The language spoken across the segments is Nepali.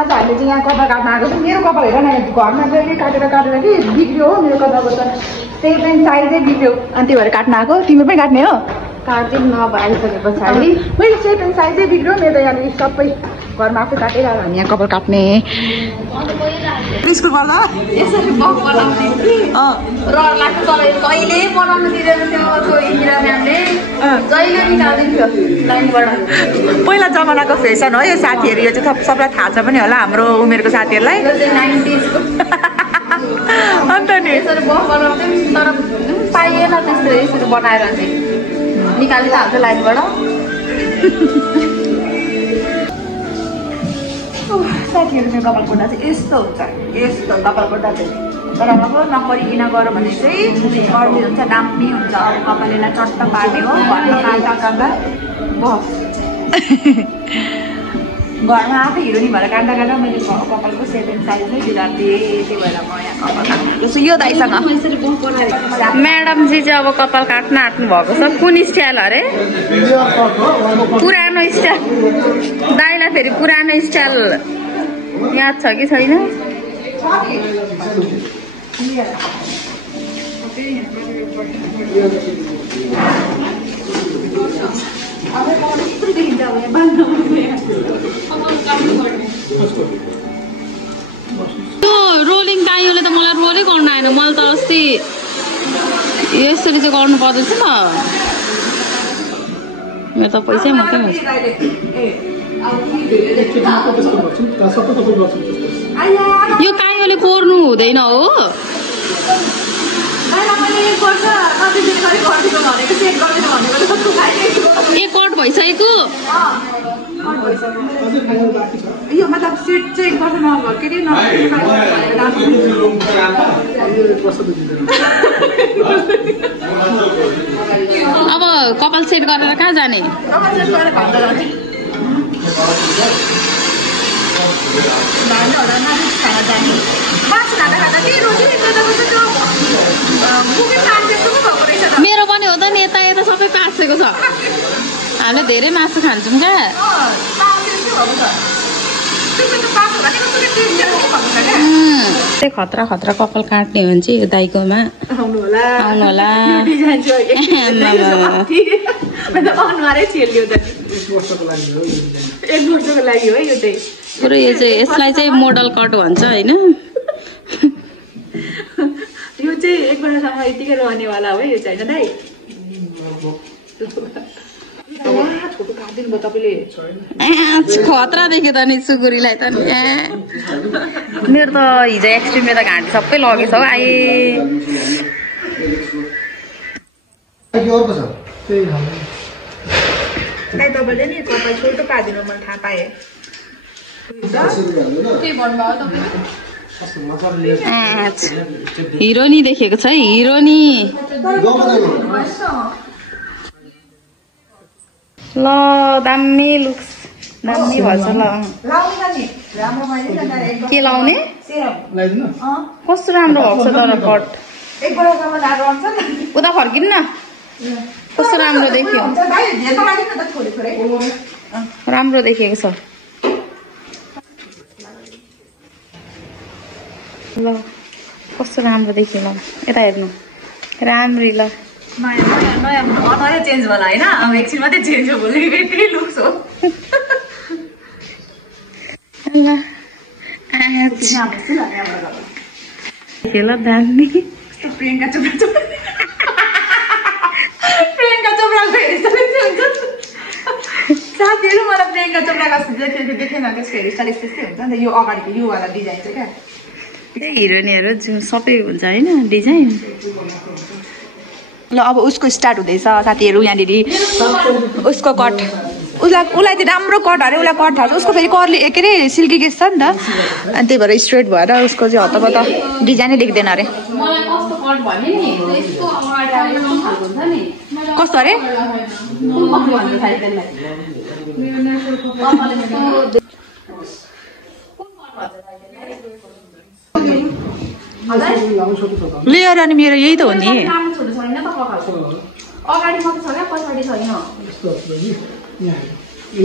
आज हामीले चाहिँ यहाँ कपाल काट्न आएको छ मेरो कपाल हेर न घरमा जहिले काटेर कि बिग्रियो हो मेरो कपालको त त्यही पनि साइजै बिग्रियो अनि त्यही भएर काट्न आएको तिम्रो पनि काट्ने हो काट्दिउँ नभइसके पछाडि मैले त्यही पनि साइजै बिग्रियो मेरो त यहाँनिर सबै घरमा आफै काटेर हामी यहाँ कपाल काट्ने स्कुल गर्दा यसरी बफ बनाउने कि रहर लाग्छ तर कहिले बनाउनु दिँदैन त्यो इन्दिरा म्यामले जहिले निकाल्दिन्थ्यो लाइनबाट पहिला जमानाको फेसन हो यो साथीहरू यो चाहिँ सबैलाई थाहा छ पनि होला हाम्रो उमेरको साथीहरूलाई 90s अन्त नि यसरी बफ बनाउँथ्यौँ तर पाइएन त्यस्तो यसरी बनाएर चाहिँ निकाल्नु त हाल्छ लाइनबाट साथीहरू मेरो कपाल कोट्दा चाहिँ यस्तो हुन्छ यस्तो कपाल कोट्दा चाहिँ तर अब नपरिकन गऱ्यो भने चाहिँ गर्दै हुन्छ दामी हुन्छ अब कपाललाई चट्ट पार्ने हो घरमा काट्दा बस घरमा आफै हिरोनी भएर काट्दा मैले कपालको 7 साइजमै बिगार्दिएँ त्यही भएर म यहाँ कपाल काट्छु यो दाइसँग म्याडमजी चाहिँ अब कपाल काट्न आँट्नु भएको छ कुन स्टाइल अरे पुरानो स्टाइल दाइलाई फेरि पुरानो स्टाइल याद छ कि छैन त्यो रोलिङ दाइयोले त मलाई रोलै गर्नु आएन मैले त अस्ति यसरी चाहिँ गर्नु पर्दैछ त मेरो त पैसै मात्रै हुन्छ यो काइयोले कोर्नु हुँदैन हो ए कट भइसकेको यो मतलब सेट चाहिँ गर्दा नभयो के अब कपाल सेट गरेर कहाँ जाने मेरो पनि हो त नि यता यता सबै पासेको छ हामीले धेरै मासु खान्छौँ क्या खतरा खतरा कपाल काट्ने हो भने चाहिँ यो दाइकोमा आउनु होला पुरै यो चाहिँ यसलाई चाहिँ मोडल कट भन्छ होइन यो चाहिँ एक वर्षसम्म यतिकै रहनेवाला हो यो चाहिँ होइन दाइ खतरा देख्यो त नि सुकुरीलाई त नि मेरो त हिजो एक्सट्रिमले त घाँटी सबै लगेछ हौ आए तपाईँले नि कपाल छोटो पारिदिनु मैले थाहा पाएँ हिरोनी देखेको छ है हिरोनी ल दामी लुक्स दामी भन्छ ल के लाउने कस्तो राम्रो भएको छ तर कट उता फर्किनु न कस्तो राम्रो देखियो राम्रो देखेको छ ल कस्तो राम्रो देखियो ल यता हेर्नु राम्री ल नयाँ चेन्ज होला होइन अब एकछिन मात्रै चेन्ज हो भोलि त्यही लुक्स हो दामी प्रियङ्का चोपडाको हेरिस्टाइल साथीहरू मलाई प्रियङ्का चोपडाको देखेन त्यसको हेरिस्टाइल त्यस्तै हुन्छ नि त यो अगाडिको योवाला डिजाइन चाहिँ क्या त्यही हिरोइनहरू सबै हुन्छ होइन डिजाइन ल अब उसको स्टार्ट हुँदैछ साथीहरू यहाँनिर उसको कट उसलाई चाहिँ राम्रो कट अरे उसलाई कट थाहा छ उसको फेरि कर्ली के अरे सिल्की केस छ नि त अनि त्यही भएर स्ट्रेट भएर उसको चाहिँ हतपत डिजाइनै देख्दैन अरे कस्तो अरे लेयर अनि मेरो यही त हो नि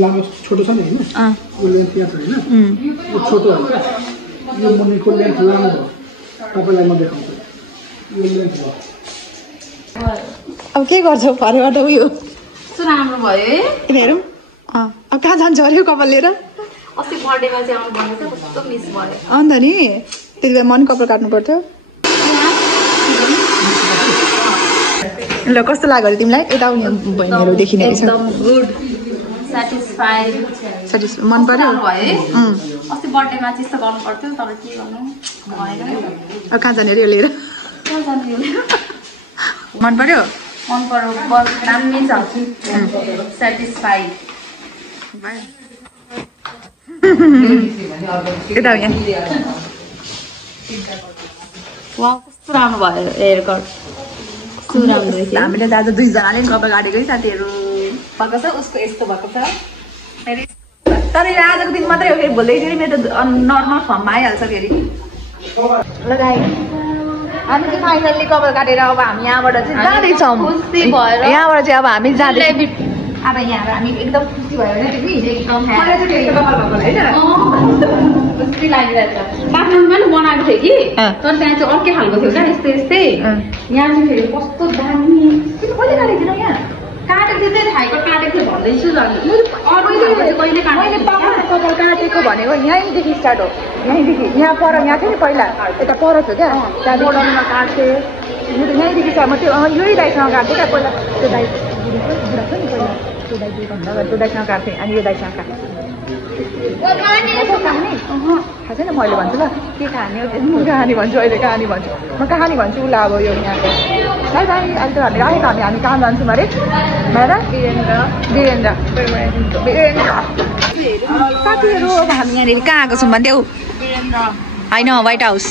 लामो छोटो छ नि हैन यो लेन्थ यहाँ छ हैन यो छोटो हो क्या यो मुनिको लेन्थ लामो हो तपाईलाई म देखाउँछु यो लेन्थ हो अब के गर्छौ भरेबाट उयो कस्तो राम्रो भयो है हेरौँ अब कहाँ जान्छ अरे कपाल लिएर अस्ति बर्थडेमा चाहिँ आउनु पर्ने थियो कस्तो मिस भयो अन्त नि त्यति बेला मन कपाल काट्नु पर्थ्यो ल कस्तो लाग्यो अरे तिमीलाई यता उनी बहिनीहरू देखिने रहेछ एकदम गुड सेटिस्फाइड मन पर्यो भयो अस्ति बर्थडेमा चाहिँ यस्तो गर्नु पर्थ्यो तर के गर्नु भएन अब कहाँ जाने अरे यो लिएर मन पर्यो बस दामी छ सेटिस्फाइड यता यहाँ वा कस्तो राम्रो भयो हेयर कट कस्तो राम्रो देखियो हामीले त आज दुईजनाले कपाल काटेको है साथीहरू भएको छ उसको यस्तो भएको छ तर यो आजको दिन मात्रै हो फेरि भोलि फेरि मेरो त नट फर्ममा आइहाल्छ फेरि लगाएँ हामी चाहिँ फाइनल्ली कपाल काटेर अब हामी यहाँबाट चाहिँ जाँदैछौँ यहाँबाट चाहिँ अब हामी जाँदै अब यहाँ हामी एकदम खुसी भयो भने एकदम खुसी लागिरहेको छ काठमाडौँमा नि बनाएको थियो कि तर त्यहाँ चाहिँ अर्कै खालको थियो क्या यस्तै यस्तै यहाँ चाहिँ फेरि कस्तो दामी किन कहिले काटेको थिएन यहाँ काटेको थियो त्यही थाइको काटेको थियो भन्दैछु कहिले कपाल काटेको भनेको यहीँदेखि स्टार्ट हो यहीँदेखि यहाँ पर यहाँ थियो नि पहिला यता पर थियो क्या त्यहाँदेखि काट्थेँ यहीँदेखि म त्यो यही दाइसँग काट्थेँ क्या पहिला त्यो दाइ बुढा छ नि पहिला त्यो दाइ त्यो दाइसँग काट्थेँ अनि यो दाइसँग काट्थेँ थाहा छैन मैले भन्छु ल के कहानी हो कहानी भन्छु अहिले कहानी भन्छु म कहानी भन्छु उसलाई अब यो यहाँको है दाइ अहिले त हामी राखेको हामी कहाँ जान्छौँ अरे भएर वीरेन्द्र साथीहरू अब हामी यहाँनिर कहाँ आएको छौँ भन्थ्यौ होइन व्हाइट हाउस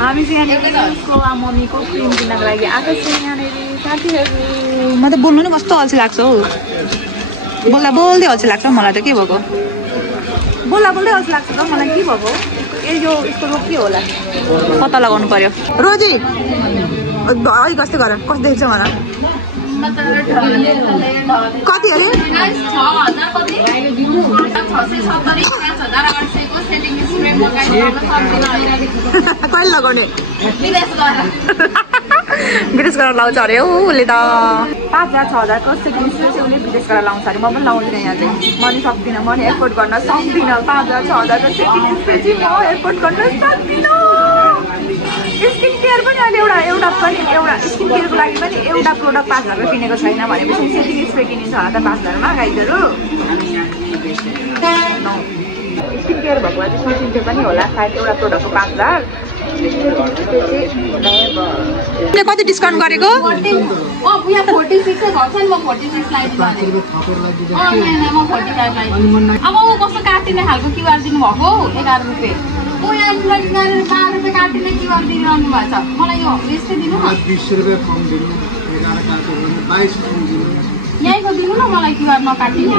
हामी चाहिँ यहाँनिर मम्मीको क्रिम किन्नको लागि आएको छौँ यहाँनिर साथीहरू म त बोल्नु नि कस्तो अल्छी लाग्छ हौ बोल्दा बोल्दै अल्छी लाग्छ मलाई त के भएको बोल्दा बोल्दै अल्छी लाग्छ त मलाई के भएको यो यसको रोग के होला पत्ता लगाउनु पर्यो रोजी है कस्तो गर कस्तो देख्छ मलाई कति अरे कहिले लगाउने विदेश गरेर लाउँछ अरे हौ उसले त 5,000 6,000को सेटिङ स्प्रे चाहिँ उसले विदेश गरेर लाउँछ अरे म पनि लाउँदिनँ यहाँ चाहिँ म नि सक्दिनँ म नि एफोर्ड गर्न सक्दिनँ 5,000 6,000को सेटिङ स्प्रे चाहिँ म एफोर्ड गर्न सक्दिनँ स्किन केयर पनि अहिले एउटा स्किन केयरको लागि पनि एउटा प्रोडक्ट 5,000 किनेको छैन भनेपछि सेटिङ स्प्रे किनिन्छ होला त 5,000 मा गाइजहरू स्किन केयर भएको चाहिँ सोचिन्थ्यो पनि होला सायद एउटा प्रोडक्टको 5,000 कति डिस्काउन्ट गरेको यहाँ 46 घट्छ नि म 46 लगाइदिनु म 45 लगाइदिनु अब कस्तो काटिने खालको क्युआर दिनुभएको 11 रुपियाँ यहाँ 12 रुपियाँ काटिने क्युआर दिइरहनु भएको छ मलाई यो यस्तै दिनु न 20 रुपियाँ कम दिनु 11 काटेको 22 कम दिनु यहीँको दिनु न मलाई क्युआर नकाटिने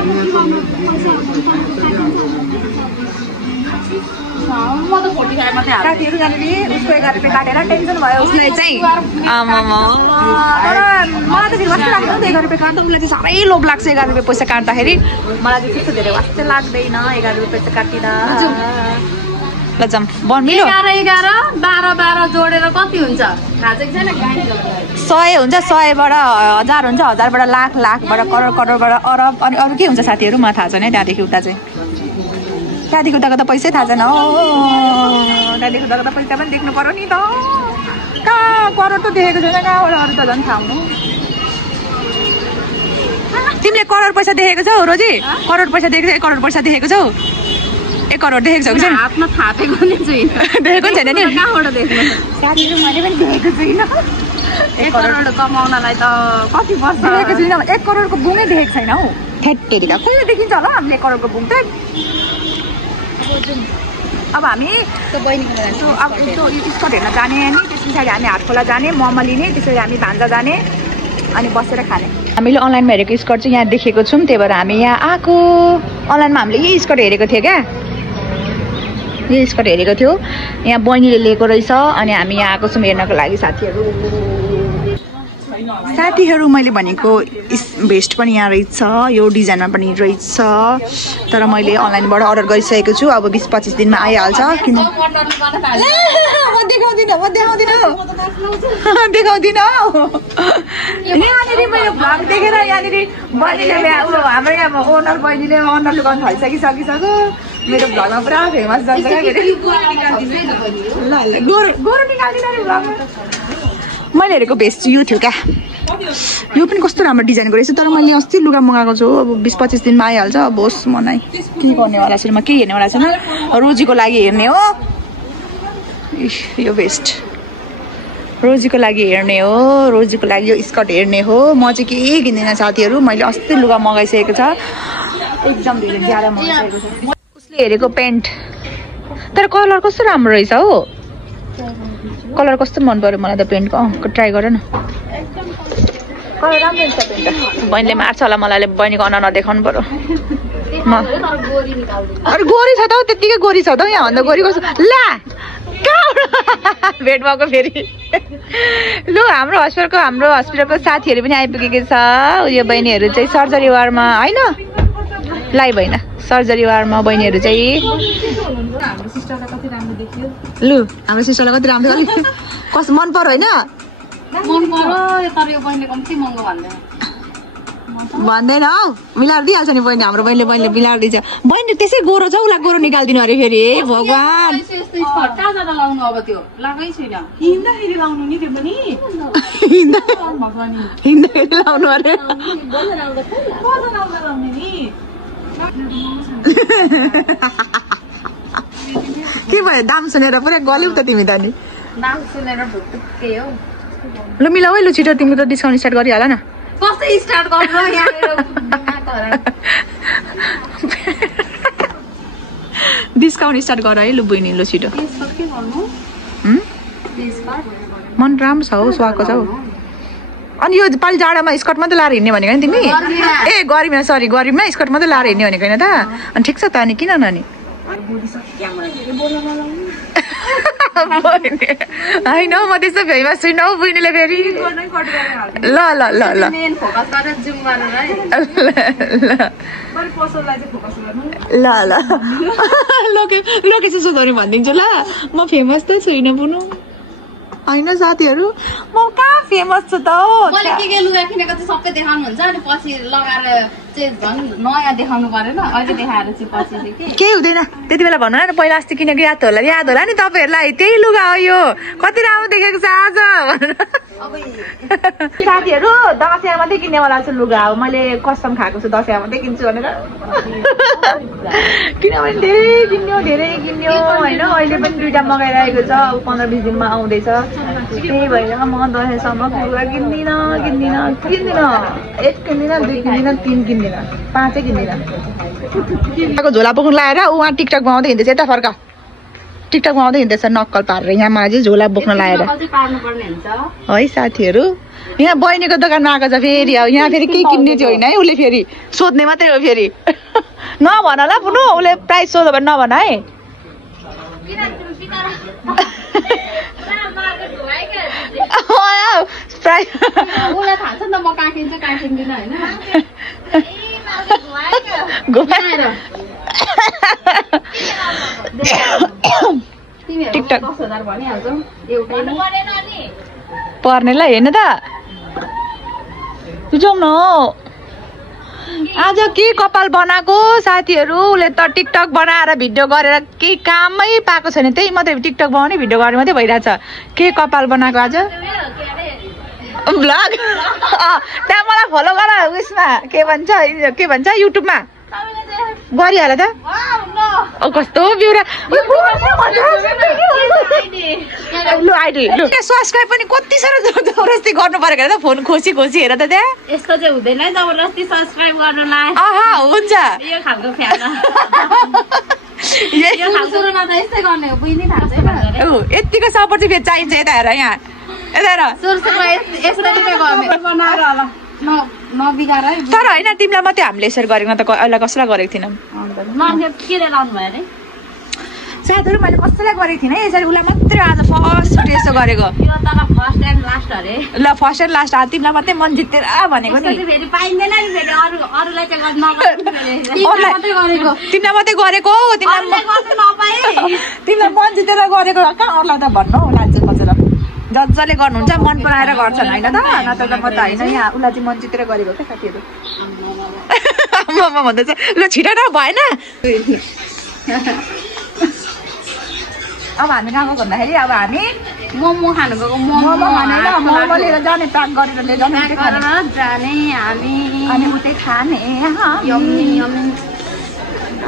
म त 45 मात्रै हाल्छु साथीहरू यहाँनिर उसको 11 रुपियाँ काटेर टेन्सन भयो उसलाई चाहिँ तर मलाई त फेरि वास्तै लाग्दैन 11 रुपियाँ काट्दा उसलाई चाहिँ साह्रै लोभ लाग्छ 11 रुपियाँ पैसा काट्दाखेरि मलाई चाहिँ त्यस्तो धेरै वास्तै लाग्दैन 11 रुपियाँ पैसा काटिँदा ल जाम मिलो 11 12 जोडेर कति हुन्छ थाहा चाहिँ छैन 100 हुन्छ 100बाट 1000 हुन्छ 1000बाट लाखबाट करोडबाट अरब अनि अरू के हुन्छ साथीहरू मलाई थाहा छैन है त्यहाँदेखि उता चाहिँ त्यहाँदेखि उताको त पैसै थाहा छैन हो त्यहाँदेखि उताको त पैसा पनि देख्नु पर्यो नि त कहाँ करोड त देखेको छैन कहाँबाट अरू त झन् थाहा हुनु तिमीले करोड पैसा देखेको छौ रोजी करोड पैसा देखेको छौ 1 करोड पैसा देखेको छौ 1 करोड देखेको छौ कि छैन हातमा थापेको नि छैन देखेको छैन नि कहाँबाट देख्नु साथीहरू मैले पनि देखेको छैन 1 करोड कमाउनलाई त कति वर्ष देखेको छैन 1 करोडको बुङै देखेको छैन हौ ठेट्टेरी त कहिले देखिन्छ होला हामीले 1 करोडको बुङ त अब हामी त्यो बहिनीको अब त्यो स्कट हेर्न जाने अनि त्यस पछाडि हामी हाटखोला जाने मोमो लिने त्यसरी हामी भान्जा जाने अनि बसेर खाने हामीले अनलाइनमा हेरेको स्कर्ट चाहिँ यहाँ देखेको छौँ त्यही भएर हामी यहाँ आएको अनलाइनमा हामीले यही स्कर्ट हेरेको थियो क्या यही स्कर्ट हेरेको थियो यहाँ बहिनीले लिएको रहेछ अनि हामी यहाँ आएको छौँ हेर्नको लागि साथीहरू साथीहरू मैले भनेको भेस्ट पनि यहाँ रहेछ यो डिजाइनमा पनि रहेछ तर मैले अनलाइनबाट अर्डर गरिसकेको छु अब 20-25 दिनमा आइहाल्छ किन म देखाउँदिन यहाँनिर मैले भ्लग देखेर यहाँनिर बहिनीले हाम्रो यहाँ ओनरले गर्नु थालिसकिसक्यो मेरो भ्लगमा पुरा फेमस जान्छ क्या गोरु निकाल्दिन नि भ्लगमा मैले हेरेको भेस्ट यो थियो क्या यो पनि कस्तो राम्रो डिजाइनको रहेछ तर मैले अस्ति लुगा मगाएको छु अब 20-25 दिनमा आइहाल्छ अब होस् मनाइ के गर्नेवाला छैन म के हेर्नेवाला छैन रोजीको लागि हेर्ने हो यो भेस्ट रोजीको लागि हेर्ने हो रोजीको लागि यो स्कर्ट हेर्ने हो म चाहिँ केही किन्दिनँ साथीहरू मैले अस्ति लुगा मगाइसकेको छ एकदम धेरै ज्यादा मगाइसकेको छ उसले हेरेको पेन्ट तर कलर कस्तो राम्रो रहेछ हो कलर कस्तो मन पर्यो मलाई त पेन्टको ट्राई गर न कलर राम्रो रहेछ पेन्ट बहिनीले मार्छ होला मलाई बहिनीको अनुहार नदेखाउनु पर्यो अरे गोरी छ त हौ त्यतिकै गोरी छ त यहाँ भन्दा गोरी कस्तो ला भेट भएको फेरि लु हाम्रो हस्पिटलको साथीहरू पनि आइपुगेको छ यो बहिनीहरू चाहिँ सर्जरी वार्डमा होइन लाइभ होइन सर्जरी वार्डमा बहिनीहरू चाहिँ लु हाम्रो सिस्टरलाई कति राम्रो अलिक कस्तो मन पर्यो होइन भन्दैन हौ मिलाएर दिइहाल्छ नि बहिनी हाम्रो बहिनीले मिलाएर दिन्छ बहिनी त्यसै गोरो छ उसलाई गोरो निकालिदिनु अरे फेरि भगवान् हिँड्दाखेरि लाउनु अरे के भयो दाम सुनेर पुरा गल्यौ त तिमी त नि ल मिलाऊ है लु छिटो तिम्रो त डिस्काउन्ट स्टार्ट गरिहाल न कस्तो स्टार्ट गर्नु डिस्काउन्ट स्टार्ट गर है लु बहिनी लु छिटो मन राम्रो छ हौ सुहाएको छ हौ अनि यो पालि जाडामा स्कर्ट मात्रै लाएर हिँड्ने भनेको नि तिमी ए गरिबमा सरी गरिबमा स्कर्ट मात्रै लाएर हिँड्ने भनेको होइन त अनि ठिक छ त अनि किन नानी होइन म त्यस्तो फेमस छुइनँ हौ बहिनीले फेरि ल ल ल ल ल ल लोकेसन सोधाउने भनिदिन्छु ल म फेमस त छुइनँ पुनौ होइन साथीहरू म कहाँ फेमस छु त मैले के लुगा किनेको चाहिँ सबै देखाउनुहुन्छ अनि पछि लगाएर चाहिँ झन् नयाँ देखाउनु परेन अहिले देखाएर चाहिँ पछि चाहिँ केही हुँदैन त्यति बेला भन्नु न पहिला अस्ति किनेको याद होला नि तपाईँहरूलाई त्यही लुगा हो यो कति राम्रो देखेको छ आज साथीहरू दसैँ मात्रै किन्नेवाला छु लुगा हो मैले कसम खाएको छु दसैँ मात्रै किन्छु भनेर किनभने धेरै किन्यो होइन अहिले पनि 2टा मगाइरहेको छ अब 15-20 दिनमा आउँदैछ त्यही भएर म दसैँसम्म लुगा किन्दिनँ 1 किन्दिनँ 2 किन्दिनँ 3 किन्दिनँ 5 किन्दिनँ झोला बोक्नु लाएर उहाँ टिकटक बनाउँदै हिँड्दैछ यता फर्का टिकटक बनाउँदै हिँड्दैछ नक्कल पारेर यहाँ मलाई चाहिँ झोला बोक्न लाएर है साथीहरू यहाँ बहिनीको दोकानमा आएको छ फेरि अब यहाँ फेरि केही किन्ने चाहिँ होइन है उसले फेरि सोध्ने मात्रै हो फेरि नभन ल पुनू उसले प्राइस सोध्यो भने नभन है उसलाई थाहा छ नि त म कहाँ किन्छु कहाँ किन्दिनँ होइन टिकटक पर्नेलाई हेर्नु त जाउँ न आज के कपाल बनाएको साथीहरू उसले त टिकटक बनाएर भिडियो गरेर केही कामै पाएको छैन त्यही मात्रै टिकटक बनाउने भिडियो गर्ने मात्रै भइरहेछ के कपाल बनाएको आज भ्लग त्यहाँ मलाई फलो गर उयसमा के भन्छ युट्युबमा गरिहाल त कस्तो बिउरा लु आइडी लु सब्सक्राइब पनि कति साह्रो जबरजस्ती गर्नु पर्यो त फोन खोसी हेर त त्यहाँ यस्तो चाहिँ हुँदैन जबरजस्ती सब्सक्राइब गर्नलाई हुन्छ यो खालको फ्यान सुरुमा त यस्तै गर्ने हो बुझ्नै थाहा छैन यतिको सपोर्ट चाहिँ फेरि चाहिन्छ यता हेर यहाँ यता हेर सुरुमा यस्तै गर्ने बनाएर होला नबिगार है तर होइन तिमीलाई मात्रै हामीले यसरी गरेको त अहिले कसैलाई गरेको थिएनौँ साथीहरु मैले कसैलाई गरेको थिइनँ यसरी उलाई मात्रै आज फर्स्ट यसो गरेको यो तर फर्स्ट एन्ड लास्ट अरे ल फर्स्ट एन्ड लास्ट तिमीलाई मात्रै मन जितेर भनेको नि फेरि पाइँदैन नि फेरि अरूलाई चाहिँ गर्न नगर्नु गरेको तिमीलाई मात्रै गरेको तिमीलाई मन जितेर गरेको कहाँ अरूलाई त भन्नु लान्छु बचेर जसले गर्नुहुन्छ मन पराएर गर्छन् होइन त नत्र त म त होइन यहाँ उसलाई चाहिँ मन जितेर गरेको क्या साथीहरू मम्मा भन्दैछ ल छिटो न भएन अब हामी कहाँ गएको भन्दाखेरि अब हामी मोमो खानु गएको मोमो लिएर जाने प्याक गरेर लिएर जाने अनि उतै खाने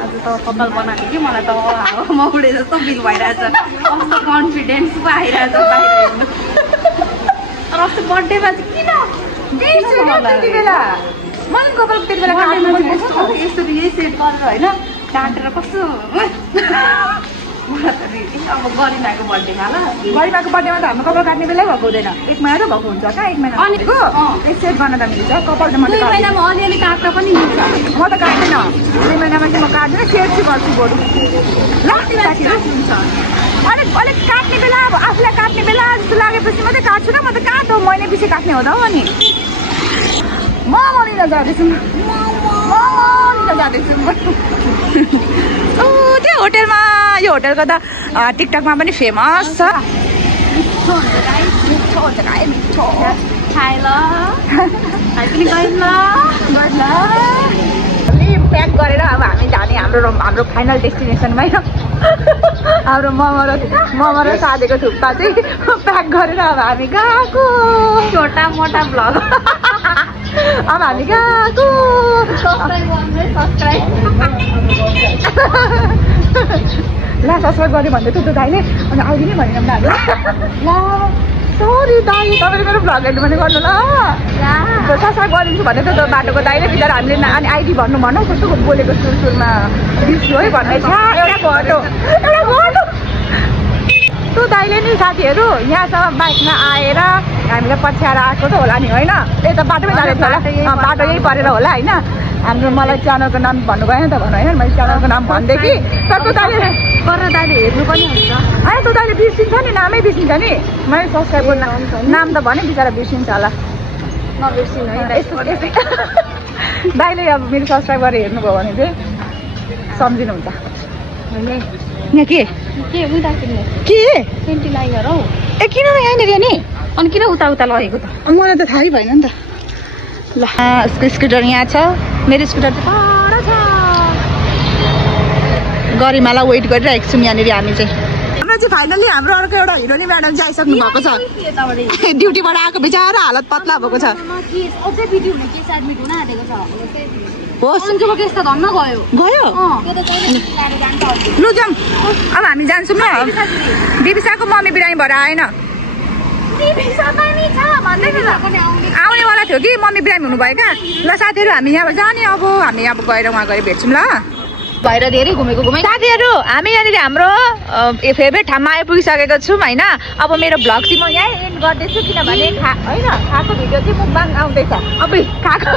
आज त कपाल बनाएको कि मलाई त मौडे जस्तो फिल भइरहेछ कस्तो कन्फिडेन्स पो आइरहेछ बाहिर हेर्नु तर अस्ति बर्थडेमा चाहिँ किन त्यति बेला मलाई कपाल त्यति बेला यसरी यही सेट गरेर होइन काटेर कस्तो अब गरिमाको बर्थडेमा ल गरिमाको बर्थडेमा त हाम्रो कपाल काट्ने बेलै भएको हुँदैन 1 महिना त भएको हुन्छ कहाँ 1 महिना भनेको एक सेट गर्न त मिल्छ कपाल त मैले 2 महिनामा अलिअलि काट्न पनि मिल्छ म त काट्दैन 2 महिनामा चाहिँ म काट्दिनँ सेट चाहिँ गर्छु बरु ल अलिक काट्ने बेला अब आफूलाई काट्ने बेला जस्तो लागेपछि मात्रै काट्छु न म त कहाँ त महिना पछि काट्ने हुँदा हो नि मोमो लिन जाँदैछु त्यो होटेलमा यो होटेलको त टिकटकमा पनि फेमस छ प्याक गरेर अब हामी जाने हाम्रो फाइनल डेस्टिनेसनमै हाम्रो मोमो र साधेको थुक्पा चाहिँ प्याक गरेर अब हामी गएको छोटा मोटा भ्लग अब हामी गएको ला सब्सक्राइब गऱ्यो भन्दै त्यो दाइले अनि आइदिने भनेर हामी ल सरी दाइ तपाईँले मेरो भ्लग हेर्नु भने गर्नु ल सब्सक्राइब गरिदिन्छु भने त्यो बाटोको दाइले बिचरा हामीले अनि आइडी भन्नु कस्तो बोलेको सुरुमा बिर्स्यो है भन्दै छ एउटा घटो त्यो दाइले नि साथीहरू यहाँसम्म बाइकमा आएर हामीलाई पछ्याएर आएको त होला नि होइन त्यही त बाटोमै जाँदैछ होला बाटो यही परेर होला होइन हाम्रो मलाई च्यानलको नाम भन्नु भएन त भन्नु होइन मैले च्यानलको नाम भन्दै कि तर त्यो दाइले हेर्नु पनि हुन्छ होइन त्यो दाइले बिर्सिन्छ नि नामै बिर्सिन्छ नि मैले सब्सक्राइबको नाम त भने बिचरा बिर्सिन्छ होला नबिर्सिनु है दाइले अब मेरो सब्सक्राइब गरेर हेर्नुभयो भने चाहिँ सम्झिनुहुन्छ यहाँ के उता किन्ने के सेन्टी लाइनर हौ ए किन यहाँनिर नि अनि किन उता लगेको त मलाई त थाहै भएन नि त ल उसको स्कुटर यहाँ छ मेरो स्कुटर चाहिँ पर छ गरिमालाई वेट गरिरहेको छौँ यहाँनिर हामी चाहिँ हाम्रो चाहिँ फाइनली हाम्रो अर्को एउटा हिरोनी म्याडम चाहिँ आइसक्नु भएको छ ड्युटीबाट आएको बिचारा हालत पत्ला भएको छ होस् गयो लु जाउँ अब हामी जान्छौँ ल दिविसाको मम्मी बिरामी भएर आएन आउनेवाला थियो कि मम्मी बिरामी हुनुभयो क्या ल साथीहरू हामी यहाँबाट जाने अब हामी अब गएर उहाँ गएर भेट्छौँ ल भएर धेरै घुमेको साथीहरू हामी यहाँनिर हाम्रो फेभरेट ठाउँमा आइपुगिसकेको छौँ होइन अब मेरो भ्लग चाहिँ म यहीँ एन्ड गर्दैछु किनभने होइन खाएको भिडियो चाहिँ मुखबाङ आउँदैछ अब खाएको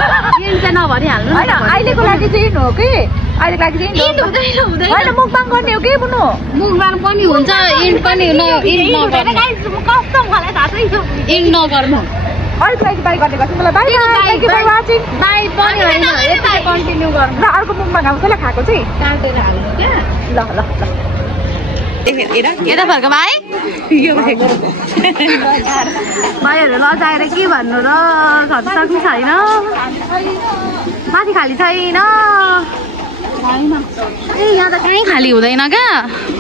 नभनिहाल्नु होइन अहिलेको लागि चाहिँ हो कि अहिलेको लागि चाहिँ होइन मुखबाङ गर्ने हो कि बुनु मुखबाङ पनि हुन्छ इन्ड पनि इन्ड नगर्नु अलिक लागि बाई गर्ने गर्छु मलाई बाई बाई पनि होइन यता कन्टिन्यू गर्नु ल अर्को मुखमा घाउ कसलाई खाएको चाहिँ काटेर हाल्नु क्या ल यता फर्क भाइ भाइहरू लजाएर के भन्नु र खर्च सक्नु छैन माथि खाली छैन ए यहाँ त कहीँ खाली हुँदैन क्या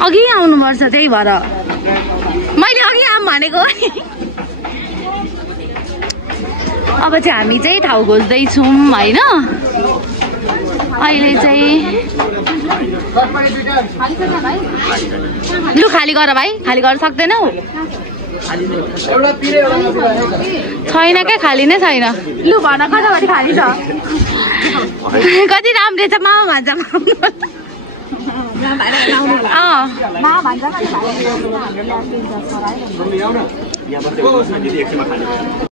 अघि आउनुपर्छ त्यही भएर मैले अघि आऊँ भनेको अब चाहिँ हामी चाहिँ ठाउँ खोज्दैछौँ होइन अहिले चाहिँ लु खाली गर भाइ खाली गर्न सक्दैनौ छैन क्या खाली नै छैन लु भन कतापट्टि खाली छ कति राम्रो रहेछ मामा भान्जा